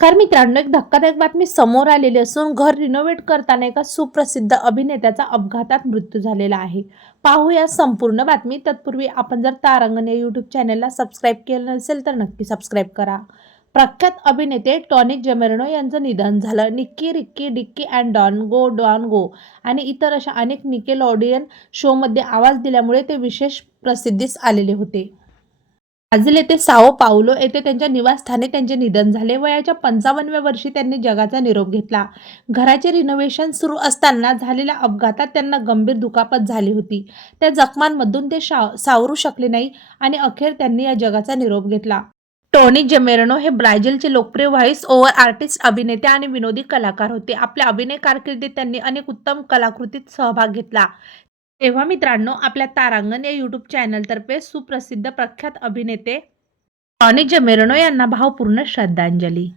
नमस्कार मित्रांनो एक धक्कादायक बातमी समोर आलेली असून घर रिनोव्हेट करताना एका सुप्रसिद्ध अभिनेत्याचा अपघातात मृत्यू झालेला आहे. पाहूया संपूर्ण बातमी. तत्पूर्वी आपण जर तारांगण या यूट्यूब चॅनलला सबस्क्राईब केलं नसेल तर नक्की सबस्क्राईब करा. प्रख्यात अभिनेते टॉनी जमेर्नो यांचं निधन झालं. Nikki Ricky Dicky and Dawn go Dawn go आणि इतर अशा अनेक निकेल ऑडियन शोमध्ये आवाज दिल्यामुळे ते विशेष प्रसिद्धीस आलेले होते. ब्राझील येथे साओ पावलो येथे त्यांच्या निवासस्थानी त्यांचे निधन झाले. वयाच्या पंचावन्नव्या वर्षी त्यांनी जगाचा निरोप घेतला. घराचे रिनोव्हेशन सुरू असताना झालेल्या अपघातात त्यांना गंभीर दुखापत झाली होती. त्या जखमांमधून ते शा सावरू शकले नाही आणि अखेर त्यांनी या जगाचा निरोप घेतला. टोनी जेमेरनो हे ब्राझीलचे लोकप्रिय व्हॉइस ओव्हर आर्टिस्ट अभिनेते आणि विनोदी कलाकार होते. आपल्या अभिनय कारकिर्दीत त्यांनी अनेक उत्तम कलाकृतीत सहभाग घेतला. तेव्हा मित्रांनो आपल्या तारांगण या युट्यूब चॅनलतर्फे सुप्रसिद्ध प्रख्यात अभिनेते टॉनिक जमेरनो यांना भावपूर्ण श्रद्धांजली.